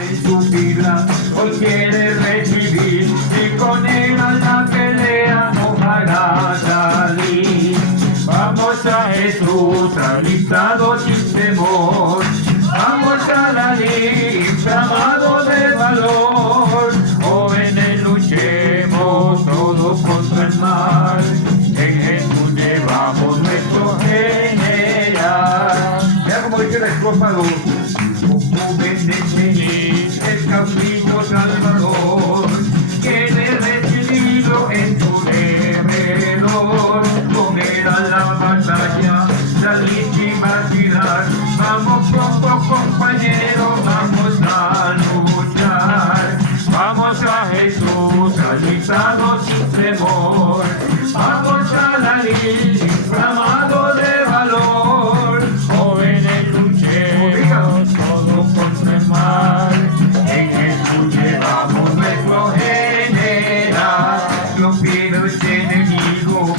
En su vida hoy quiere recibir y con él a la pelea ojalá salir. Vamos a Jesús alistado sin temor, vamos a la inflamado de valor. Jóvenes luchemos todos contra el mal, en Jesús llevamos nuestro general. Ya como dice la estrofa 2. Feliz el campito salvador, que le recibido en su derredor. Con él a la batalla, la lístima ciudad. Vamos poco compañeros, vamos a luchar. Vamos a Jesús, alistados sin temor. Vamos a la luz, inflamado de valor. Jóvenes luchemos todos contra el mal, en Jesús llevamos nuestro general. Yo pido este enemigo